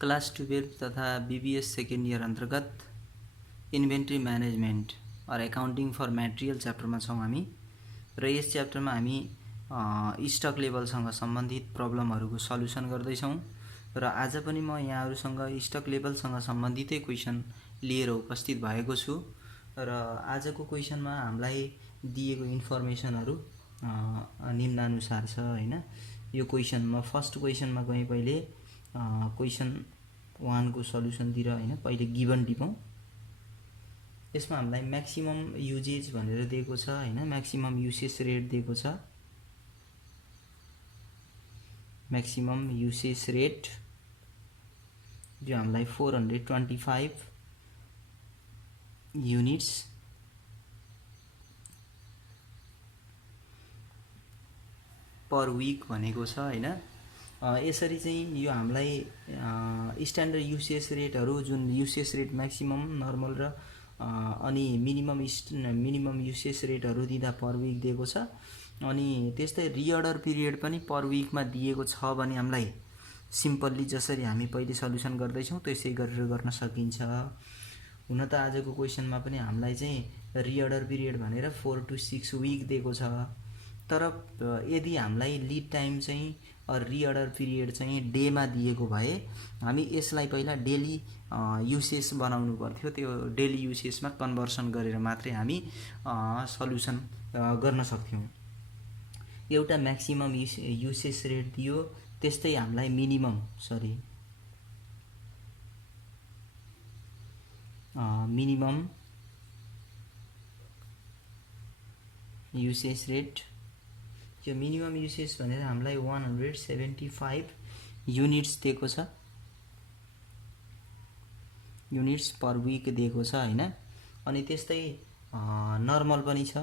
Class 12 तथा BBS second year अन्तर्गत inventory management or accounting for material च्याप्टरमा छौँ हामी र यस च्याप्टरमा हामी स्टक लेभलसँग सम्बन्धित प्रब्लमहरूको सल्युसन गर्दैछौँ र आज पनि म यहाँहरूसँग स्टक लेभलसँग सम्बन्धितै क्वेसन लिएर उपस्थित भएको छु र आजको क्वेसनमा हामीलाई दिएको इन्फर्मेसनहरू निम्नानुसार छ हैन। यो क्वेसनमा फर्स्ट क्वेसनमा गएँ पहिले क्वेसन 1 को सल्युसनतिर हैन। पहिले गिभन टिपौँ। यसमा हामीलाई म्याक्सिमम युजेज भनेर दिएको छ हैन। म्याक्सिमम युसेज रेट दिएको छ। म्याक्सिमम युसेज रेट जो हामीलाई 425 युनिट्स पर वीक भनेको छ हैन। यसरी चाहिँ यो हामीलाई स्ट्यान्डर्ड युसेज रेटहरू जुन युसेज रेट म्याक्सिमम नर्मल र अनि मिनिमम युसेज रेटहरू दिँदा पर वीक दिएको छ। अनि त्यस्तै रिअर्डर पिरियड पनि पर वीकमा दिएको छ भने हामीलाई सिम्पल्ली जसरी हामी पहिले सल्युसन गर्दैछौँ त्यसै गरेर गर्न सकिन्छ। हुन त आजको क्वेसनमा पनि हामीलाई चाहिँ रिअर्डर पिरियड भनेर 4 to 6 वीक दिएको छ। तर यदि हामीलाई लिड टाइम चाहिँ रिअर्डर पिरियड चाहिँ डेमा दिएको भए हामी यसलाई पहिला डेली युसेज बनाउनु पर्थ्यो। त्यो डेली युसेजमा कन्भर्सन गरेर मात्रै हामी सल्युसन गर्न सक्थ्यौँ। एउटा म्याक्सिमम युसेज रेट दियो, त्यस्तै हामीलाई मिनिमम युसेज रेट, यो मिनिमम युसेज भनेर हामीलाई 175 युनिट्स दिएको छ। युनिट्स पर वीक दिएको छ हैन। अनि त्यस्तै नर्मल पनि छ।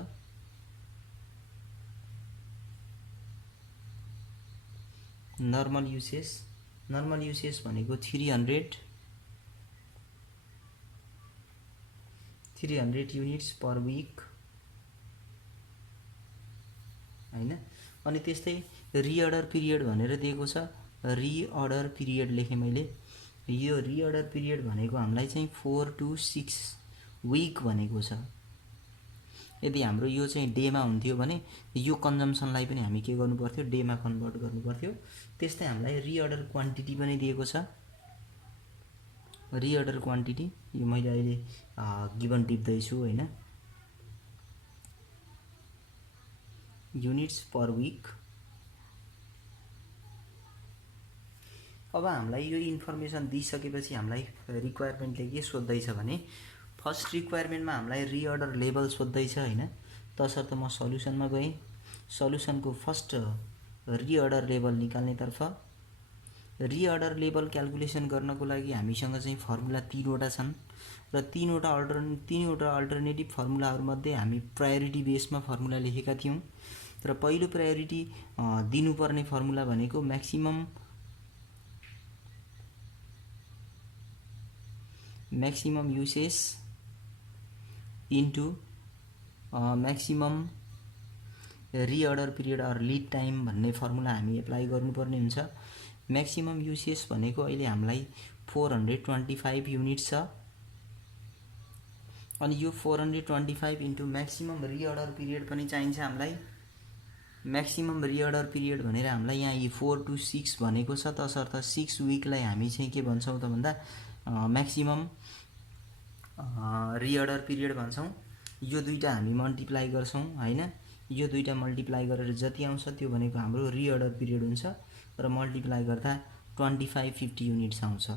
नर्मल युसेज भनेको 300 युनिट्स पर वीक हैन। अनि त्यस्तै रिअर्डर पिरियड भनेर दिएको छ। रिअर्डर पिरियड लेखेँ मैले। यो रिअर्डर पिरियड भनेको हामीलाई चाहिँ 4 to 6 वीक भनेको छ। यदि हाम्रो यो चाहिँ डेमा हुन्थ्यो भने यो कन्जम्सनलाई पनि हामी के गर्नु पर्थ्यो, डेमा कन्भर्ट गर्नु पर्थ्यो। त्यस्तै हामीलाई रिअर्डर क्वान्टिटी पनि दिएको छ। रिअर्डर क्वान्टिटी यो मैले अहिले गिभन टिप्दैछु हैन। Units per week. अब हामीलाई यो इन्फर्मेसन दिइसकेपछि हामीलाई रिक्वायरमेन्टले के सोध्दैछ भने फर्स्ट रिक्वायरमेन्टमा हामीलाई रिअर्डर लेभल सोध्दैछ हैन। तसर्थ म सल्युसनमा गएँ। सल्युसनको first reorder level निकाल्नेतर्फ reorder level calculation गर्नको लागि हामीसँग चाहिँ फर्मुला 3 वटा छन् र 3 वटा अल्टरनेटिभ फर्मुलाहरूमध्ये हामी प्रायोरिटी बेसमा फर्मुला लेखेका थियौँ। र पहिलो प्रायोरिटी दिनुपर्ने फर्मुला भनेको maximum usage into maximum reorder period or lead time भन्ने फर्मुला हामी एप्लाई गर्नुपर्ने हुन्छ। म्याक्सिमम युसेज भनेको अहिले हामीलाई 425 युनिट्स छ। अनि यो 425 इन्टु म्याक्सिमम रिअर्डर पिरियड पनि चाहिन्छ हामीलाई। म्याक्सिमम रिअर्डर पिरियड भनेर हामीलाई यहाँ यो 4 to 6 भनेको छ। तसर्थ 6 वीकलाई हामी चाहिँ के भन्छौँ त भन्दा म्याक्सिमम रिअर्डर पिरियड भन्छौँ। यो दुईटा हामी मल्टिप्लाई गर्छौँ हैन। यो दुईटा मल्टिप्लाई गरेर जति आउँछ त्यो भनेको हाम्रो रिअर्डर पिरियड हुन्छ र मल्टिप्लाई गर्दा 2550 युनिट्स आउँछ।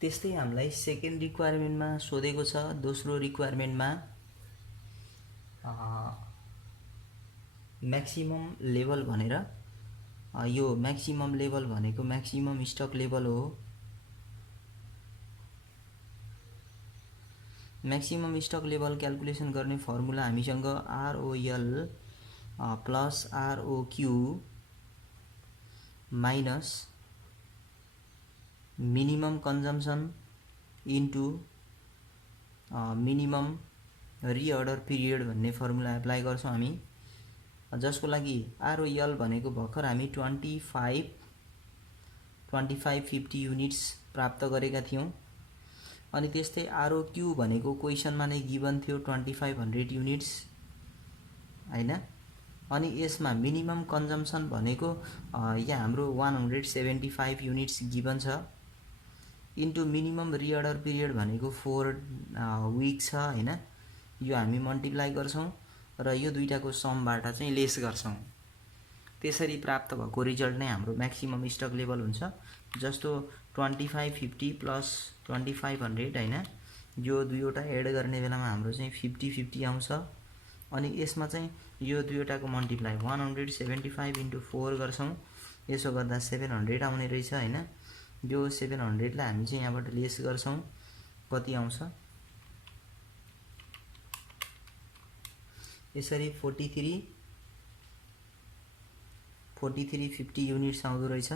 त्यस्तै हामीलाई सेकेन्ड रिक्वायरमेन्टमा सोधेको छ। दोस्रो रिक्वायरमेन्टमा म्याक्सिमम लेभल भनेर, यो म्याक्सिमम लेभल भनेको म्याक्सिमम स्टक लेभल हो। म्याक्सिमम स्टक लेभल क्याल्कुलेसन गर्ने फर्मुला हामीसँग ROL plus ROQ minus minimum consumption into minimum reorder period भन्ने फर्मुला एप्लाई गर्छौँ हामी। जसको लागि आरओएल भनेको भर्खर हामी 2550 युनिट्स प्राप्त गरेका थियौं। अनि त्यस्तै आरओक्यू भनेको क्वेसनमा नै गिभन थियो 2500 युनिट्स हैन। अनि यसमा मिनिमम कन्जम्सन भनेको यहाँ हाम्रो 175 युनिट्स गिभन छ इन्टु मिनिमम रिअर्डर पिरियड भनेको 4 विक छ हैन। यो हामी मल्टिप्लाई गर्छौं र यो दुईटाको समबाट चाहिँ लेस गर्छौं। त्यसरी प्राप्त भएको रिजल्ट नै हाम्रो म्याक्सिमम स्टक लेभल हुन्छ। जस्तो 2550 प्लस 2500 हैन, यो दुईवटा एड गर्ने बेलामा हाम्रो चाहिँ 50-50 आउँछ। अनि यसमा चाहिँ यो दुईवटाको मल्टिप्लाई 175 इन्टु 4 गर्छौं, यसो गर्दा 700 आउने रहेछ हैन। यो 700 लाई हामी चाहिँ यहाँबाट लेस गर्छौं, कति आउँछ यसरी 4350 युनिट्स आउँदो रहेछ।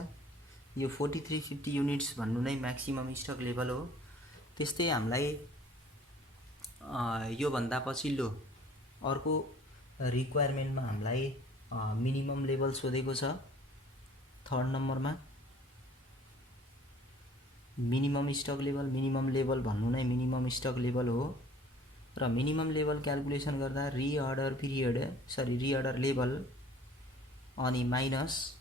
यो 4350 युनिट्स भन्नु नै म्याक्सिमम स्टक लेभल हो। त्यस्तै हामीलाई यो भन्दा पछिल्लो अर्को रिक्वायरमेन्टमा हामीलाई मिनिमम लेभल सोधेको छ। थर्ड नम्बरमा मिनिमम स्टक लेभल भन्नु नै मिनिमम स्टक लेभल हो र मिनिमम लेभल क्याल्कुलेसन गर्दा रिअर्डर लेभल अनि माइनस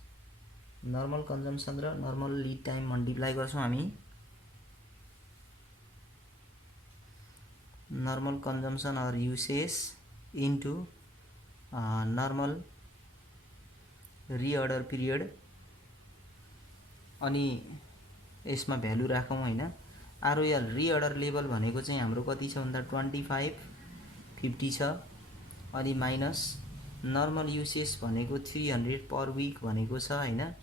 नर्मल कन्जम्सन र नर्मल लिड टाइम मल्टिप्लाई गर्छौं हामी। Normal consumption or usage into normal reorder period अनि यसमा भ्यालु राखौं हैन। आरओएल रिअर्डर लेभल भनेको चाहिँ हाम्रो कति छ भन्दा 2550 छ अनि माइनस नर्मल युसेज भनेको 300 पर विक भनेको छ हैन।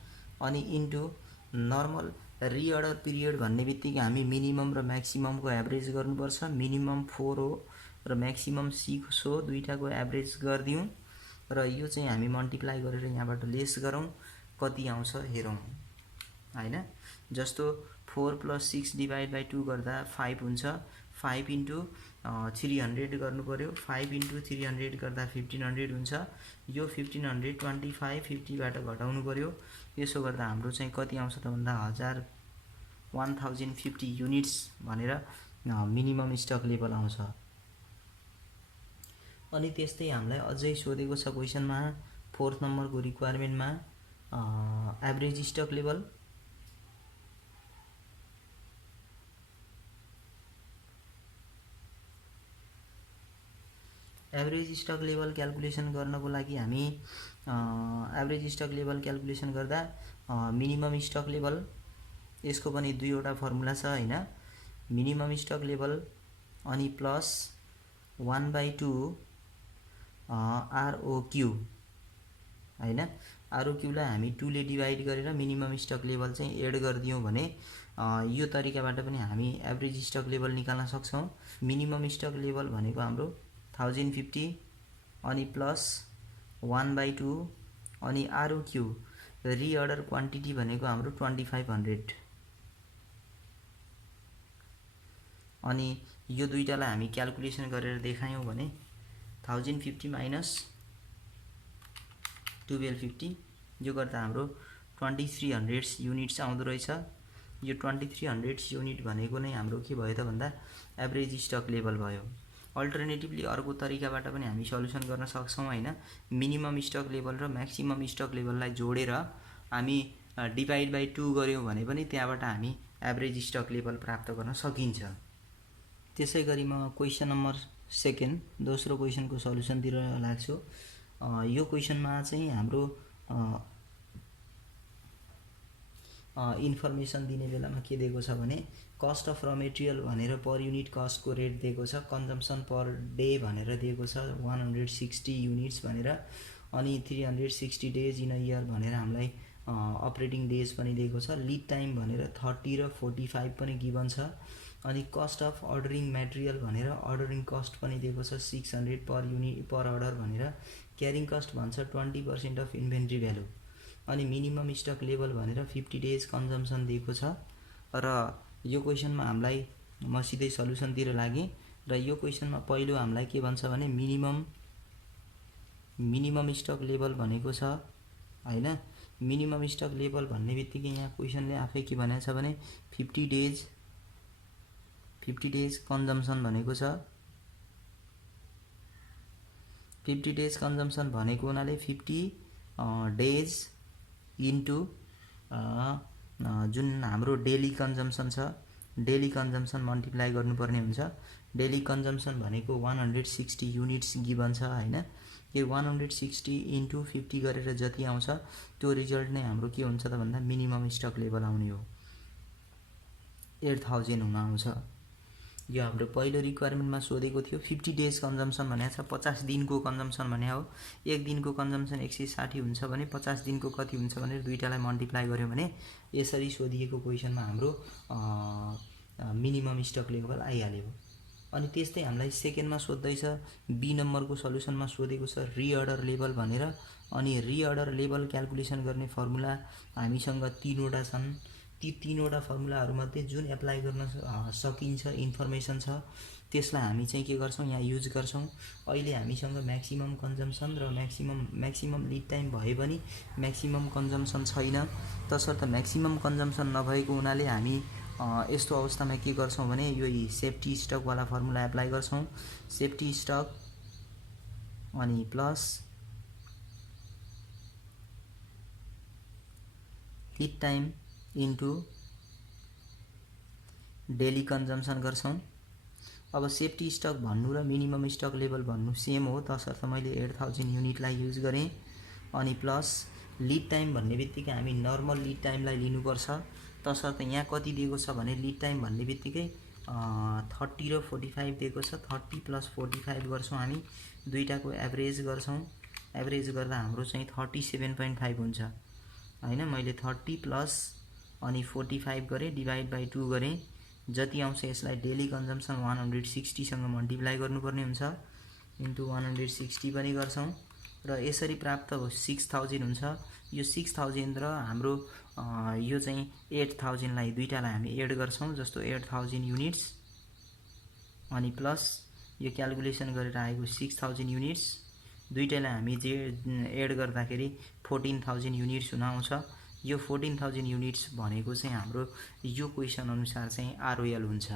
अनि इन्टु नर्मल रिअर्डर पिरियड भन्ने बित्तिकै हामी मिनिमम र म्याक्सिममको एभरेज गर्नुपर्छ। मिनिमम 4 हो र म्याक्सिमम 6 हो, दुईटाको एभरेज गर्दियौं र यो चाहिँ हामी मल्टिप्लाई गरेर यहाँबाट लेस गरौं, कति आउँछ हेरौं हैन। जस्तो 4 + 6 / 2 गर्दा 5 हुन्छ। 5 इन्टु 300 गर्नु पर्यो, 5 इन्टु 300 गर्दा 1500 हुन्छ। यो 1500 2550 बाट घटाउनु पर्यो, यसो गर्दा हाम्रो चाहिँ कति आउँछ त भन्दा 1050 युनिट्स भनेर मिनिमम स्टक लेभल आउँछ। अनि त्यस्तै हामीलाई अझै सोधेको छ क्वेशनमा 4th नम्बरको रिक्वायरमेन्टमा average stock level. Average stock level calculation गर्नको लागि हामी एभरेज स्टक लेभल क्याल्कुलेसन गर्दा मिनिमम स्टक लेभल, यसको पनि दुईवटा फर्मुला छ हैन। मिनिमम स्टक लेभल अनि प्लस 1/2 आरओक्यू हैन। आरओक्यू लाई हामी 2 ले डिवाइड गरेर मिनिमम स्टक लेभल चाहिँ एड गरिदियौं भने यो तरिकाबाट पनि हामी एभरेज स्टक लेभल निकाल्न सक्छौं। मिनिमम स्टक लेभल भनेको हाम्रो 1050 अनि प्लस 1/2 अनि आरओक्यू रिअर्डर क्वान्टिटी भनेको हाम्रो 2500 अनि यो दुईटालाई हामी क्याल्कुलेसन गरेर देखायौं भने 1050 माइनस 1250 यो गर्दा हाम्रो 2300 युनिट्स आउँदो रहेछ। यो 2300 युनिट भनेको नै हाम्रो के भयो त भन्दा एभरेज स्टक लेभल भयो। अल्टरनेटिभली अर्को तरिकाबाट पनि हामी सल्युसन गर्न सक्छौं हैन। मिनिमम स्टक लेभल र म्याक्सिमम स्टक लेभललाई जोडेर हामी डिवाइड बाइ 2 गर्यौं भने पनि त्यहाँबाट हामी एभरेज स्टक लेभल प्राप्त गर्न सकिन्छ। त्यसैगरी म क्वेशन नम्बर 2 दोस्रो क्वेशनको सल्युसनतिर लाग्छु। यो क्वेशनमा चाहिँ हाम्रो इन्फर्मेसन दिने बेलामा के दिएको छ भने कस्ट अफ र मेटेरियल भनेर पर युनिट कस्टको रेट दिएको छ, कन्जम्सन पर डे भनेर दिएको छ 160 युनिट्स भनेर, अनि 360 डेज इन अ इयर भनेर हामीलाई अपरेटिङ डेज पनि दिएको छ। लिड टाइम भनेर 30 र 45 पनि गिभन छ। अनि कस्ट अफ अर्डरिङ मटेरियल भनेर अर्डरिङ कस्ट पनि दिएको छ 600 पर युनिट पर अर्डर भनेर। क्यारिङ कस्ट भन्छ 20% अफ इन्भेन्ट्री भ्यालु। अनि मिनिमम स्टक लेभल भनेर 50 डेज कन्जम्सन दिएको छ। र यो क्वेशनमा हामीलाई म सिधै सल्युसनतिर लागे र यो क्वेशनमा पहिलो हामीलाई के भन्छ भने मिनिमम मिनिमम स्टक लेभल भनेको छ हैन। मिनिमम स्टक लेभल भन्ने बित्तिकै यहाँ क्वेसनले आफै के भनेको छ भने 50 डेज कन्जम्सन भनेको छ। 50 डेज कन्जम्सन भनेको हुनाले 50 डेज इन्टु जुन हाम्रो डेली कन्जम्सन छ, डेली कन्जम्सन मल्टिप्लाई गर्नुपर्ने हुन्छ। डेली कन्जम्सन भनेको 160 युनिट्स गिभन छ हैन। यो 160 इन्टु 50 गरेर जति आउँछ त्यो रिजल्ट नै हाम्रो के हुन्छ त भन्दा मिनिमम स्टक लेभल आउने हो, 8000 हुन आउँछ। यो हाम्रो पहिलो रिक्वायरमेन्टमा सोधेको थियो। 50 डेज कन्जम्सन भनेको छ 50 दिनको कन्जम्सन भने हो। एक दिनको कन्जम्सन 160 हुन्छ भने 50 दिनको कति हुन्छ भनेर दुईटालाई मल्टिप्लाई गर्यो भने यसरी सोधिएको क्वेसनमा हाम्रो मिनिमम स्टक लेभल आइहाल्यो। अनि त्यस्तै हामीलाई सेकेन्डमा सोध्दैछ, बी नम्बरको सल्युसनमा सोधेको छ रिअर्डर लेभल भनेर। अनि रिअर्डर लेभल क्याल्कुलेसन गर्ने फर्मुला हामीसँग 3वटा छन्। ती 3वटा फर्मुलाहरूमध्ये जुन एप्लाई गर्न सकिन्छ इन्फर्मेसन छ त्यसलाई हामी चाहिँ के गर्छौँ यहाँ युज गर्छौँ। अहिले हामीसँग म्याक्सिमम कन्जम्सन र म्याक्सिमम लिड टाइम भए पनि म्याक्सिमम कन्जम्सन छैन। तसर्थ म्याक्सिमम कन्जम्सन नभएको हुनाले हामी यस्तो अवस्थामा के गर्छौँ भने यो सेफ्टी स्टकवाला फर्मुला एप्लाई गर्छौँ। सेफ्टी स्टक अनि plus lead time into daily consumption गर्छौँ। अब सेफ्टी स्टक भन्नु र मिनिमम स्टक लेभल भन्नु सेम हो, तसर्थ मैले 8000 युनिटलाई युज गरेँ। अनि प्लस लिड टाइम भन्ने बित्तिकै हामी नर्मल लिड टाइमलाई लिनुपर्छ। तसर्थ यहाँ कति दिएको छ भने लिड टाइम भन्ने बित्तिकै 30 र 45 दिएको छ। 30 + 45 गर्छौँ हामी, दुईटाको एभरेज गर्छौँ। एभरेज गर्दा हाम्रो चाहिँ 37.5 हुन्छ हैन। मैले 30 प्लस अनि 45 गरेँ, डिभाइड बाई 2 गरेँ। जति आउँछ यसलाई डेली कन्जम्सन 160 सँग मल्टिप्लाई गर्नुपर्ने हुन्छ, इन्टु 160 पनि गर्छौँ र यसरी प्राप्त 6000 हुन्छ। यो 6000 र हाम्रो यो चाहिँ 8000 लाई दुईटालाई हामी एड गर्छौँ, जस्तो 8000 युनिट्स अनि प्लस यो क्याल्कुलेसन गरेर आएको 6000 युनिट्स, दुईटालाई हामी जे एड गर्दाखेरि 14000 युनिट्स हुन आउँछ। यो 14000 युनिट्स भनेको चाहिँ हाम्रो यो क्वेसन अनुसार चाहिँ आरओएल हुन्छ।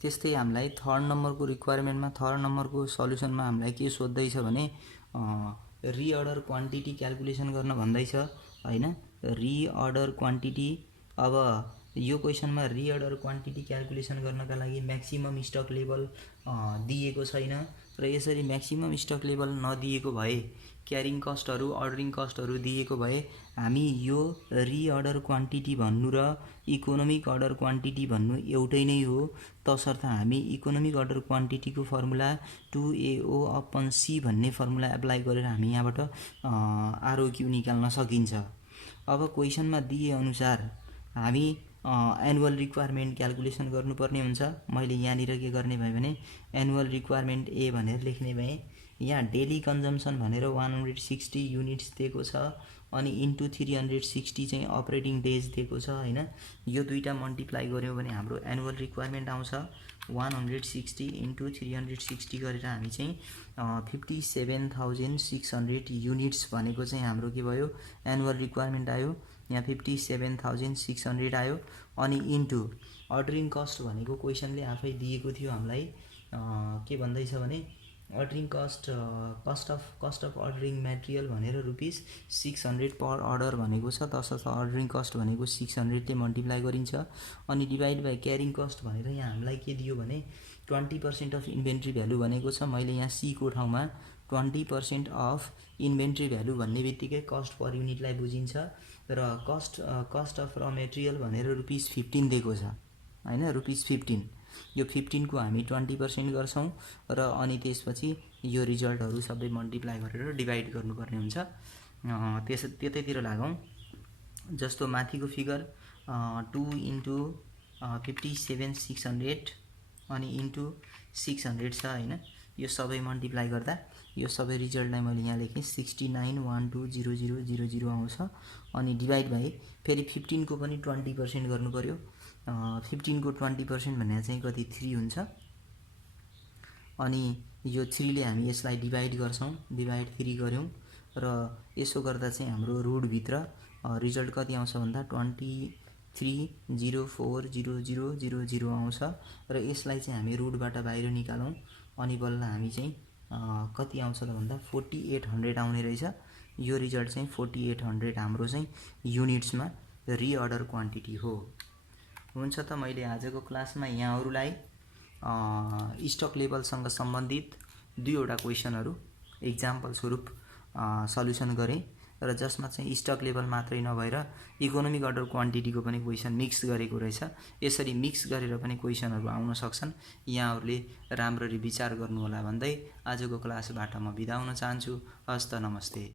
त्यस्तै हामीलाई थर्ड नम्बरको रिक्वायरमेन्टमा थर्ड नम्बरको सल्युसनमा हामीलाई के सोध्दैछ भने रिअर्डर क्वान्टिटी क्याल्कुलेसन गर्न भन्दैछ हैन। रिअर्डर क्वान्टिटी, अब यो क्वेसनमा रिअर्डर क्वान्टिटी क्याल्कुलेसन गर्नका लागि म्याक्सिमम स्टक लेभल दिएको छैन र यसरी म्याक्सिमम स्टक लेभल नदिएको भए क्यारिङ कस्टहरू अर्डरिङ कस्टहरू दिएको भए हामी यो रिअर्डर क्वान्टिटी भन्नु र इकोनोमिक अर्डर क्वान्टिटी भन्नु एउटै नै हो। तसर्थ हामी इकोनोमिक अर्डर क्वान्टिटीको फर्मुला 2AO/C भन्ने फर्मुला एप्लाई गरेर हामी यहाँबाट आरओक्यू निकाल्न सकिन्छ। अब क्वेसनमा दिए अनुसार हामी एनुअल रिक्वायरमेन्ट क्याल्कुलेसन गर्नुपर्ने हुन्छ। मैले यहाँनिर के गर्ने भए भने एनुअल रिक्वायरमेन्ट ए भनेर लेख्ने भएँ। यहाँ डेली कन्जम्सन भनेर 160 युनिट्स दिएको छ अनि इन्टु 360 चाहिँ अपरेटिङ डेज दिएको छ हैन। यो दुईटा मल्टिप्लाई गर्यो भने हाम्रो एनुअल रिक्वायरमेन्ट आउँछ 160 इन्टु 360 गरेर हामी चाहिँ 57600 युनिट्स भनेको चाहिँ हाम्रो के भयो एनुअल रिक्वायरमेन्ट आयो। यहाँ 57600 आयो अनि इन्टु अर्डरिङ कस्ट भनेको क्वेसनले आफै दिएको थियो हामीलाई। के भन्दैछ भने ordering cost of ordering material भनेर ₹600 पर अर्डर भनेको छ। तसर्थ अर्डरिङ कस्ट भनेको 600 ले मल्टिप्लाई गरिन्छ अनि डिभाइड बाई क्यारिङ कस्ट भनेर यहाँ हामीलाई के दियो भने 20% अफ इन्भेन्ट्री भ्यालु भनेको छ। मैले यहाँ सी को ठाउँमा 20% अफ इन्भेन्ट्री भ्यालु भन्ने बित्तिकै कस्ट पर युनिटलाई बुझिन्छ र कस्ट अफ र मेटेरियल भनेर ₹15 दिएको छ हैन। ₹15 यो 15 को हामी 20% गर्छौं र अनि त्यसपछि यो रिजल्टहरु सबै मल्टिप्लाई गरेर डिभाइड गर्नुपर्ने हुन्छ। त्यतैतिर लागौं। जस्तो माथिको फिगर 2 * 57,600 अनि इन्टु 600 छ हैन। यो सबै मल्टिप्लाई गर्दा यो सबै रिजल्टलाई मैले यहाँ लेखेँ 69120000 आउँछ अनि डिभाइड बाइ फेरि 15 को पनि 20% गर्नु पर्यो। 15 को 20% भन्ने चाहिँ कति 3 हुन्छ अनि यो 3 ले हामी यसलाई डिभाइड गर्छौँ, डिभाइड 3 गऱ्यौँ र यसो गर्दा चाहिँ हाम्रो रुटभित्र रिजल्ट कति आउँछ भन्दा 23040000 आउँछ र यसलाई चाहिँ हामी रुटबाट बाहिर निकालौँ अनि बल्ल हामी चाहिँ कति आउँछ त भन्दा 4800 आउने रहेछ। यो रिजल्ट चाहिँ 4800 हाम्रो चाहिँ युनिट्समा रिअर्डर क्वान्टिटी हो। हुन्छ त मैले आजको क्लासमा यहाँहरूलाई स्टक लेभलसँग सम्बन्धित 2वटा क्वेसनहरू एक्जाम्पल स्वरूप सल्युसन गरेँ र जसमा चाहिँ स्टक लेभल मात्रै नभएर इकोनोमिक अर्डर क्वान्टिटीको पनि क्वेसन मिक्स गरेको रहेछ। यसरी मिक्स गरेर पनि क्वेसनहरू आउन सक्छन्, यहाँहरूले राम्ररी विचार गर्नुहोला भन्दै आजको क्लासबाट म बिदा हुन चाहन्छु। हस्त नमस्ते।